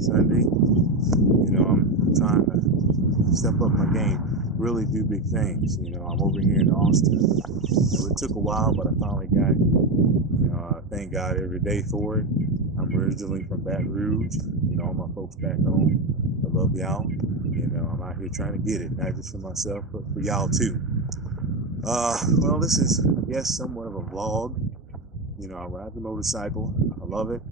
Sunday. I'm trying to step up my game, really do big things. I'm over here in Austin. It took a while, but I finally got it. Thank God every day for it. I'm originally from Baton Rouge. All my folks back home, I love y'all. I'm out here trying to get it, not just for myself, but for y'all too. Well, this is, I guess, somewhat of a vlog. I ride the motorcycle. I love it.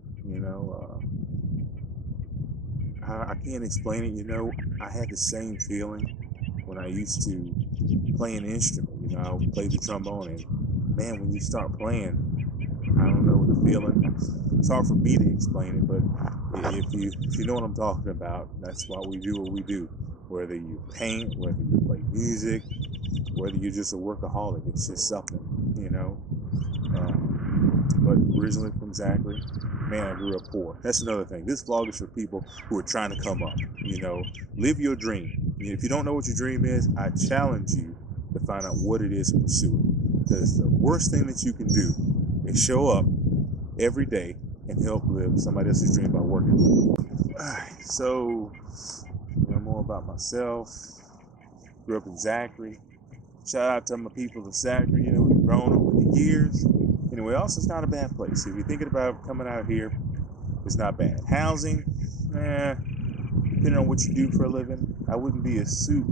I can't explain it. I had the same feeling when I used to play an instrument. I would play the trombone, and man, when you start playing, I don't know the feeling. It's hard for me to explain it, but if you know what I'm talking about, that's why we do what we do. Whether you paint, whether you play music, whether you're just a workaholic, it's just something. But originally from Zachary, man, I grew up poor. That's another thing. This vlog is for people who are trying to come up. Live your dream. If you don't know what your dream is, I challenge you to find out what it is and pursue it. Because the worst thing that you can do is show up every day and help live somebody else's dream by working. Alright, so more about myself. Grew up in Zachary. Shout out to my people of Zachary. We've grown over the years. Anyway, also it's not a bad place. If you're thinking about coming out here, it's not bad. Housing, depending on what you do for a living, I wouldn't be a soup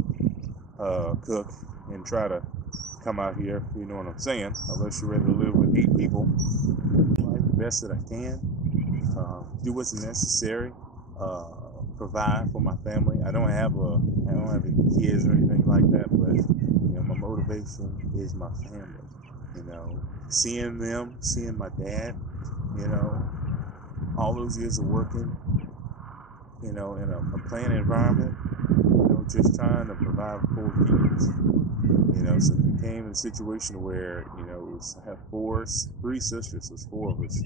cook and try to come out here, you know what I'm saying, unless you're ready to live with 8 people. Life the best that I can, do what's necessary, provide for my family. I don't have any kids or anything like that, but my motivation is my family. Seeing them, seeing my dad, all those years of working, in a plant environment, just trying to provide for kids. So it became a situation where, I have 3 sisters, so it's 4 of us.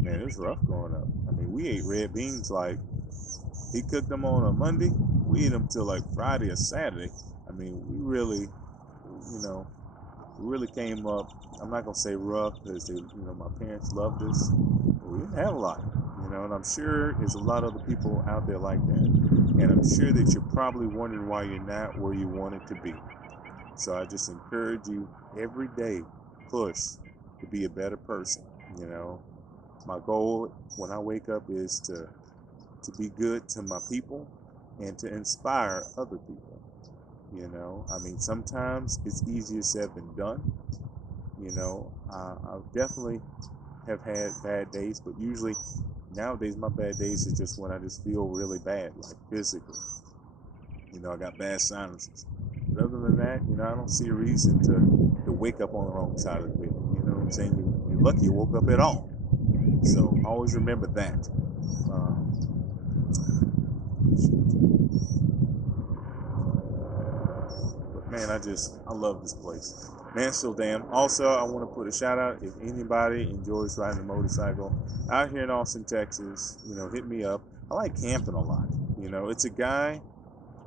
Man, it was rough growing up. We ate red beans like, he cooked them on a Monday, we ate them till like Friday or Saturday. We really came up, I'm not going to say rough, because my parents loved us, but we didn't have a lot, and I'm sure there's a lot of other people out there like that, and I'm sure that you're probably wondering why you're not where you wanted to be. So I just encourage you every day, push to be a better person. My goal when I wake up is to be good to my people and to inspire other people. Sometimes it's easier said than done. I definitely have had bad days, but usually nowadays my bad days is just when I just feel really bad, like physically. I got bad sinuses. But other than that, I don't see a reason to wake up on the wrong side of the bed. You know what I'm saying? You're lucky you woke up at all. So always remember that. But man, I love this place. Mansfield Dam. Also, I want to put a shout out if anybody enjoys riding a motorcycle out here in Austin, Texas. Hit me up. I like camping a lot. It's a guy.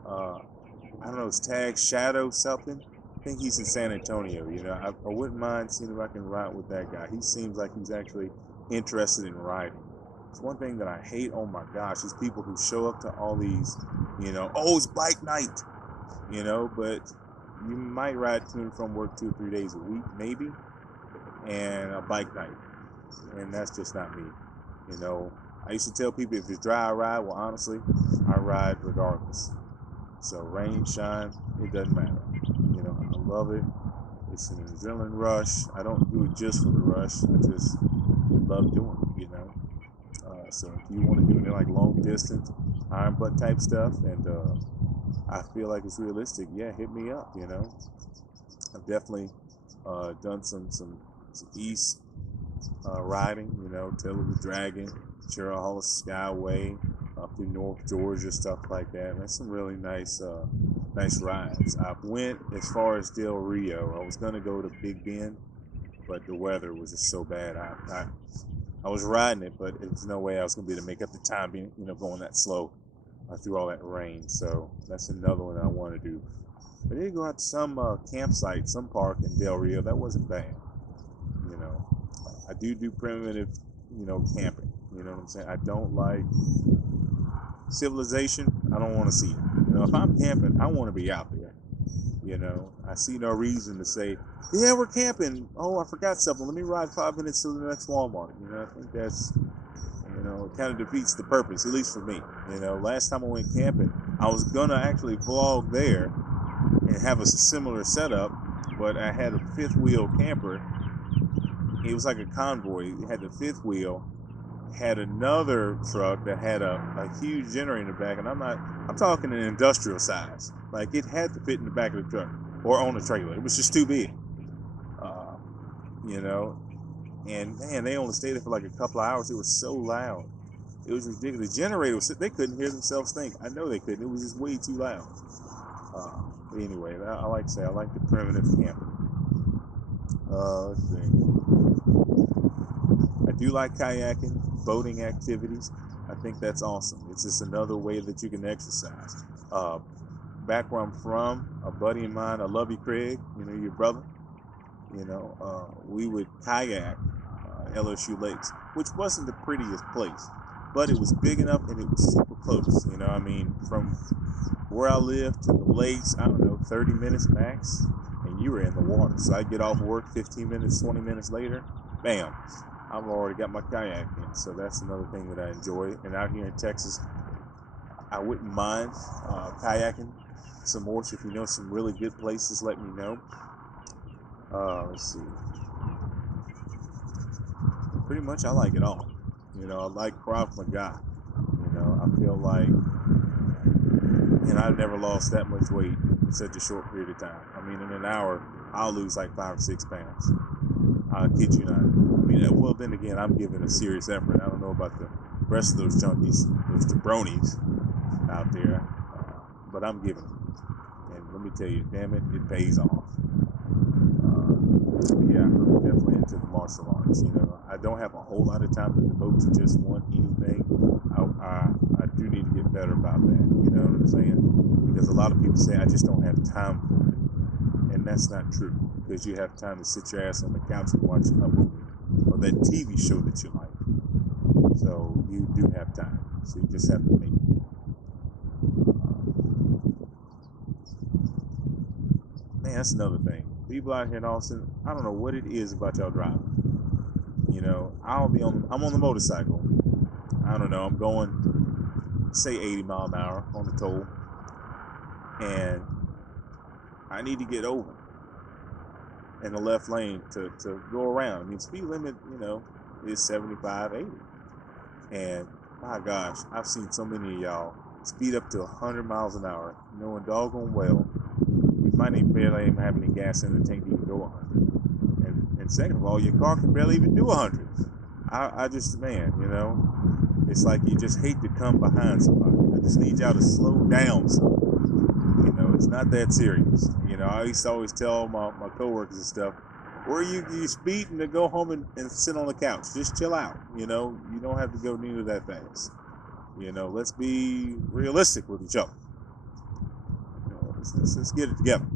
I don't know. His tag Shadow something. I think he's in San Antonio. I wouldn't mind seeing if I can ride with that guy. He seems like he's actually interested in riding. It's one thing that I hate. Oh my gosh, is people who show up to all these, oh, it's bike night, but you might ride to and from work 2 or 3 days a week, maybe, and a bike night, and that's just not me. I used to tell people if it's dry, I ride. Well, honestly, I ride regardless. So rain, shine, it doesn't matter. I love it. It's an adrenaline rush. I don't do it just for the rush. I just love doing it. So if you want to do it like long distance, iron butt type stuff, and I feel like it's realistic, yeah, hit me up. I've definitely done some east riding. Taylor the Dragon, Cheryl Hollis Skyway, up through North Georgia, stuff like that. And that's some really nice rides. I went as far as Del Rio. I was gonna go to Big Bend, but the weather was just so bad. I was riding it, but there's no way I was gonna be able to make up the time, going that slow through all that rain. So that's another one that I want to do. I did go out to some campsite, some park in Del Rio. That wasn't bad. I do primitive, camping. You know what I'm saying? I don't like civilization, I don't want to see it. You know, if I'm camping, I want to be out there. You know, I see no reason to say, yeah, we're camping. Oh, I forgot something. Let me ride 5 minutes to the next Walmart. You know, I think that's, you know, it kind of defeats the purpose, at least for me. You know, last time I went camping, I was going to actually vlog there and have a similar setup, but I had a fifth wheel camper. It was like a convoy. It had the fifth wheel, had another truck that had a huge generator in the back, and I'm talking an industrial size. Like, it had to fit in the back of the truck or on the trailer. It was just too big. You know, and man, they only stayed there for like a couple of hours. It was so loud. It was ridiculous. The generator was, they couldn't hear themselves think. I know they couldn't. It was just way too loud. But anyway, I like to say, I like the primitive camping. Let's see. I do like kayaking, boating activities. I think that's awesome. It's just another way that you can exercise. Back where I'm from, a buddy of mine, I love you, Craig, you know, your brother, you know, we would kayak LSU Lakes, which wasn't the prettiest place, but it was big enough and it was super close. You know, I mean, from where I lived to the lakes, I don't know, 30 minutes max, and you were in the water. So I'd get off work 15 minutes, 20 minutes later, bam, I've already got my kayak in. So that's another thing that I enjoy. And out here in Texas, I wouldn't mind kayaking some more. So if you know some really good places, let me know. Let's see. Pretty much, I like it all. You know, I like Krav Maga. You know, I feel like, and I've never lost that much weight in such a short period of time. I mean, in an hour, I'll lose like 5 or 6 pounds. I kid you not. I mean, well, then again, I'm giving a serious effort. I don't know about the rest of those junkies, those jabronis out there, but I'm giving it. And let me tell you, damn it, it pays off. Yeah, I'm definitely into the martial arts. You know, I don't have a whole lot of time to devote to just one anything. I do need to get better about that. You know what I'm saying? Because a lot of people say I just don't have time for it, and that's not true. Because you have time to sit your ass on the couch and watch a movie or that TV show that you like. So you do have time. So you just have to make it. Man, that's another thing. People out here in Austin, I don't know what it is about y'all driving. You know, I'm on the motorcycle. I don't know, I'm going, say 80 mile an hour on the toll. And I need to get over in the left lane to go around. I mean, speed limit, you know, is 75, 80. And my gosh, I've seen so many of y'all speed up to 100 miles an hour, knowing doggone well you might even barely even have any gas in the tank to even go 100. And second of all, your car can barely even do 100. I just, man, you know, it's like you just hate to come behind somebody. I just need y'all to slow down some. You know, it's not that serious. You know, I used to always tell my coworkers and stuff, where you speeding to go home and sit on the couch. Just chill out. You know, you don't have to go near that fast. You know, let's be realistic with each other. You know, let's get it together.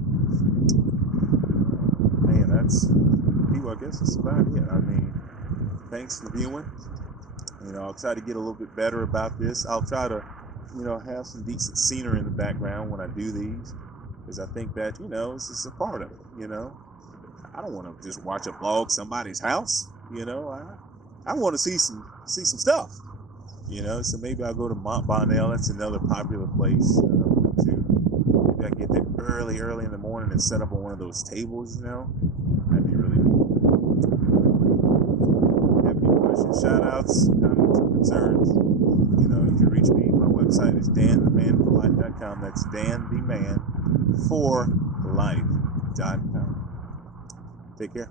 Man, that's people. I guess that's about it. I mean, thanks for viewing. You know, I'll try to get a little bit better about this. I'll try to, you know, have some decent scenery in the background when I do these, because I think that, you know, it's just a part of it. You know, I don't want to just watch a vlog somebody's house. You know, I want to see some stuff. You know, so maybe I'll go to Mont Bonnell. That's another popular place to. Maybe I get there early in the morning and set up on one of those tables. You know, that'd be really cool. Have any questions, shout outs, comments, or concerns? You know, you can reach me. My website is danthemanforlife.com. That's danthemanforlife.com. Take care.